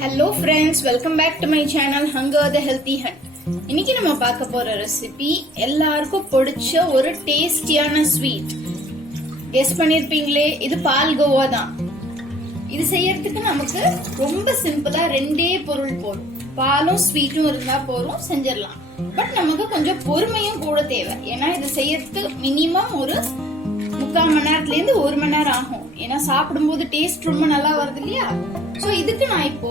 Hello friends, welcome back to my channel Hunger the Healthy Hunt. இன்னைக்கு நம்ம பார்க்க போற ரெசிபி எல்லாருக்கும் பிடிச்ச ஒரு டேஸ்டியான ஸ்வீட். கெஸ் பண்ணிருப்பீங்களே, இது பால்கோவா தான். இது செய்யறதுக்கு நமக்கு ரொம்ப சிம்பிளா ரெண்டே பொருள் போதும். பாலும் ஸ்வீட்டும் இருந்தா போதும், செஞ்சிடலாம். பட் நமக்கு கொஞ்சம் பொறுமையும் கூட தேவை. ஏன்னா இது செய்யறதுக்கு மினிமம் ஒரு 3/4 மணி நேரத்துல இருந்து 1 மணி நேரம் ஆகும். ஏன்னா சாப்பிடும்போது டேஸ்ட் ரொம்ப நல்லா வருது இல்லையா? சோ இதுக்கு நான் இப்போ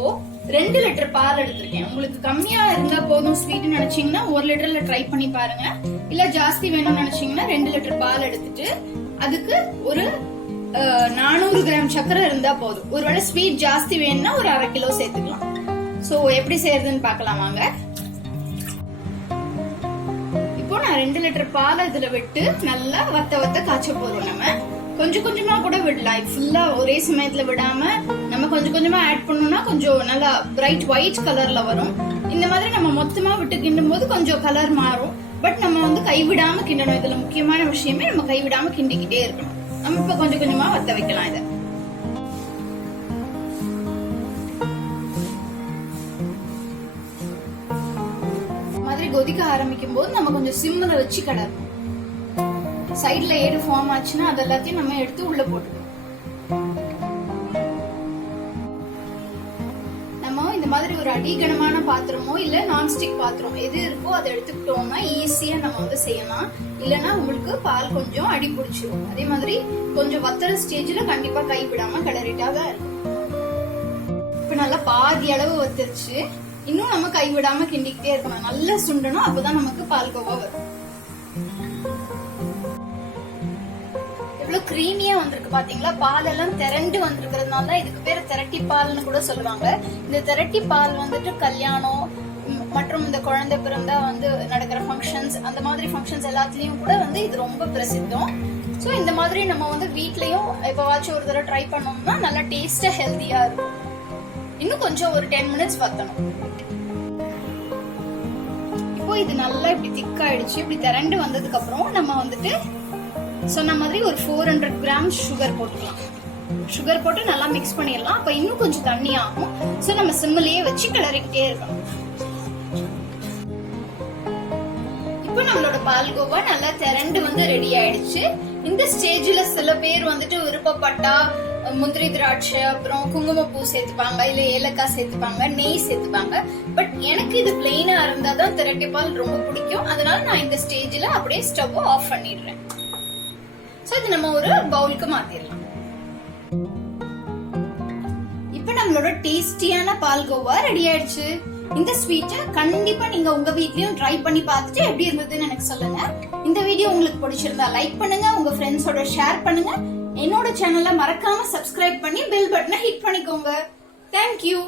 2 லிட்டர் பால் எடுத்திருக்கேன். உங்களுக்கு கம்மியா இருந்தா போதும் ஸ்வீட் நினைச்சீங்கன்னா 1 லிட்டர்ல ட்ரை பண்ணி பாருங்க. இல்ல ஜாஸ்தி வேணும்னு நினைச்சீங்கன்னா 2 லிட்டர் பால் எடுத்துட்டு அதுக்கு ஒரு 400 கிராம் சக்கரை இருந்தா போதும். ஒருவேளை ஸ்வீட் ஜாஸ்தி வேணும்னா ஒரு 1/2 கிலோ சேர்த்துக்கலாம். சோ எப்படி செய்யறதுன்னு பாக்கலாம் வாங்க. இப்போ நான் 2 லிட்டர் பால் இதுல விட்டு நல்லா வத்த காய்ச்ச போறோம். நம்ம கொஞ்சம் கொஞ்சமா கூட விடலாம். ஃபுல்லா ஒரே சமயத்துல விடாம நம்ம கொஞ்சம் கொஞ்சமா ஆட் பண்ணோம்னா கொஞ்சம் நல்லா பிரைட் ஒயிட் கலர்ல வரும். இந்த மாதிரி நம்ம மொத்தமா விட்டு கிண்டும் போது கொஞ்சம் கலர் மாறும். பட் நம்ம வந்து கைவிடாம கிண்டணும். இதுல முக்கியமான விஷயமே நம்ம கைவிடாம கிண்டிக்கிட்டே இருக்கணும். நம்ம இப்ப கொஞ்சம் கொஞ்சமா வத்த வைக்கலாம். இத மாதிரி கொதிக்க ஆரம்பிக்கும் போது நம்ம கொஞ்சம் சிம்ல வச்சு கிடணும். சைட்ல ஏடு ஃபார்ம் ஆச்சுன்னா அது எல்லாத்தையும் நம்ம எடுத்து உள்ள போட்டுக்கணும். நம்ம இந்த மாதிரி ஒரு அடிகனமான பாத்திரமோ இல்ல நான்ஸ்டிக் பாத்திரம் எது இருக்கோ அதை எடுத்துக்கிட்டோம்னா ஈஸியா நம்ம வந்து செய்யலாம். இல்லன்னா உங்களுக்கு பால் கொஞ்சம் அடி பிடிச்சிடும். அதே மாதிரி கொஞ்சம் வத்துற ஸ்டேஜ்ல கண்டிப்பா கைவிடாம கிளறிட்டாதான் இருக்கும். இப்ப நல்லா பாதி அளவு வத்துருச்சு. இன்னும் நம்ம கைவிடாம கிண்டிக்கிட்டே இருக்கணும். நல்லா சுண்டணும். அப்பதான் நமக்கு பால்கோவா வரும். எவ்வளவு கிரீமியா வந்திருக்கு பாத்தீங்களா? பால் எல்லாம் திரண்டு வந்திருக்கிறதுனால இதுக்கு பேரு திரட்டி பால்னு கூட சொல்லுவாங்க. இந்த திரட்டி பால் வந்துட்டு கல்யாணம் மற்றும் இந்த குழந்தை பிறந்தா வந்து நடக்கிற ஃபங்க்ஷன்ஸ், அந்த மாதிரி ஃபங்க்ஷன்ஸ் எல்லாத்துலயும் கூட வந்து இது ரொம்ப பிரசித்தம். சோ இந்த மாதிரி நம்ம வந்து வீட்லயும் எப்பவாச்சும் ஒரு தடவை ட்ரை பண்ணோம்னா நல்லா டேஸ்டா ஹெல்தியா இருக்கும். இன்னும் கொஞ்சம் ஒரு 10 மினிட்ஸ் வத்தணும். இப்போ இது நல்லா இப்படி திக்காயிடுச்சு. இப்படி திரண்டு வந்ததுக்கு அப்புறம் நம்ம வந்துட்டு சொன்ன மாதிரி ஒரு 400 கிராம் சுகர் போட்டுக்கலாம். சுகர் போட்டு நல்லா மிக்ஸ் பண்ணிடலாம். அப்ப இன்னும் கொஞ்சம் தண்ணி ஆகும். சோ நம்ம சிம்மிலேயே வச்சு கிளறிக்கிட்டே இருக்கணும். இப்போ நம்மளோட பால்கோவா நல்லா திரண்டு வந்து ரெடி ஆயிடுச்சு. இந்த ஸ்டேஜ்ல சில பேர் வந்துட்டு விருப்பப்பட்டா முந்திரி திராட்சை அப்புறம் குங்குமப்பூ சேர்த்துப்பாங்க, இல்ல ஏலக்காய் சேர்த்துப்பாங்க, நெய் சேர்த்துப்பாங்க. பட் எனக்கு இது பிளெயினா இருந்தாதான் திரட்டி பால் ரொம்ப பிடிக்கும். அதனால நான் இந்த ஸ்டேஜ்ல அப்படியே ஸ்டவ் ஆஃப் பண்ணிடுறேன். சோ இது நம்ம ஒரு பவுலுக்கு மாத்திரலாம். இப்ப நம்மளோட டேஸ்டியான பால்கோவா ரெடி ஆயிடுச்சு. இந்த ஸ்வீட்டை கண்டிப்பா நீங்க உங்க வீட்லயும் ட்ரை பண்ணி பார்த்துட்டு எப்படி இருந்ததுன்னு எனக்கு சொல்லுங்க. இந்த வீடியோ உங்களுக்கு பிடிச்சிருந்தா லைக் பண்ணுங்க, உங்க ஃப்ரெண்ட்ஸோட ஷேர் பண்ணுங்க. என்னோட சேனலை மறக்காம சப்ஸ்கிரைப் பண்ணி பெல் பட்டனை ஹிட் பண்ணிக்கோங்க. தேங்க்யூ.